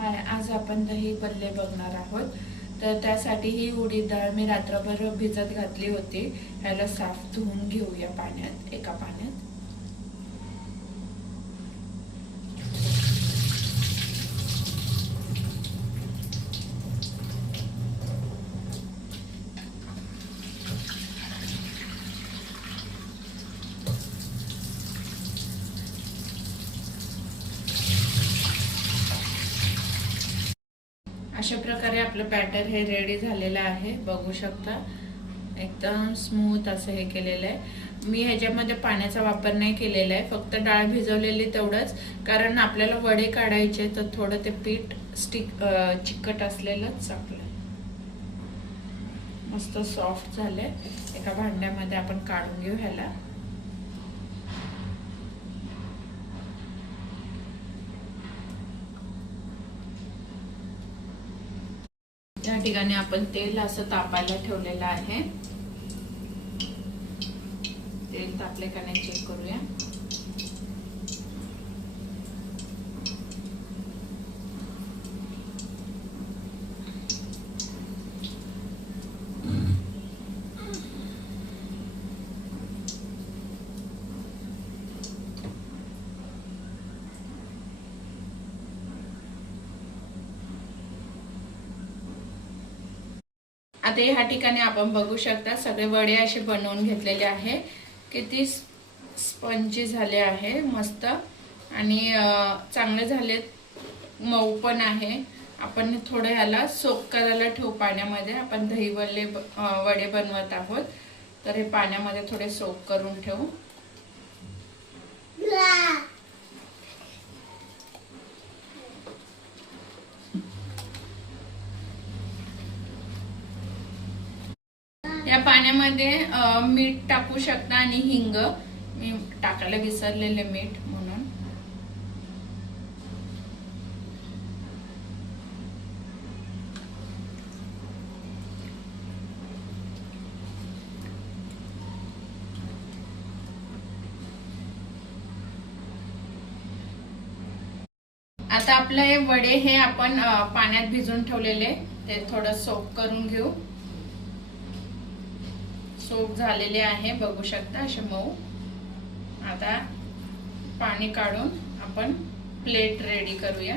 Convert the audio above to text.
हाय, आज आपण दही भल्ले बघणार आहोत। तर त्यासाठी ही उडीद डाळ मी रात्रभर भिजत घातली होती। ह्याला साफ धुवून घेऊया पाण्यात, एका पाण्यात। अशा प्रकारे आपलं बॅटर हे रेडी झालेलं आहे, बघू शकता। एकदम स्मूथ असं हे केलेलं आहे। मी ह्याच्यामध्ये पाण्याचा वापर नाही केलेला आहे, फक्त डाळ भिजवलेली तेवढंच, कारण आपल्याला वडे काढायचे तर थोडं ते पीठ चिकट असलेलंच चांगलं। मस्त सॉफ्ट झालंय। एका भांड्यामध्ये आपण काढून घेऊ ह्याला। या ठिकाणी आपण तेल असं तापायला ठेवलेलं आहे। तेल तापले का नाही चेक करूया। आता ह्या ठिकाणी आपण बघू शकता सगळे वडे असे बनवून घेतलेले आहे। किती स्पंजी झाले आहे, मस्त आणि चांगले झाले, मऊ पण आहे। आपण थोडं ह्याला सोक करायला ठेवू पाण्यामध्ये। आपण दही वडे बनवत आहोत, तर हे पाण्यामध्ये थोडे सोक करून ठेवू। या पाण्यामध्ये मीठ टाकू शकता आणि हिंग, मी टाकायला विसरलेले मीठ म्हणून। आता आपले हे वडे हे आपण पाण्यात भिजून ठेवलेले ते थोडं सोक करून घेऊ। सोक झालेले आहे, बघू शकता असे मऊ। आता पाणी काढून आपण प्लेट रेडी करूया।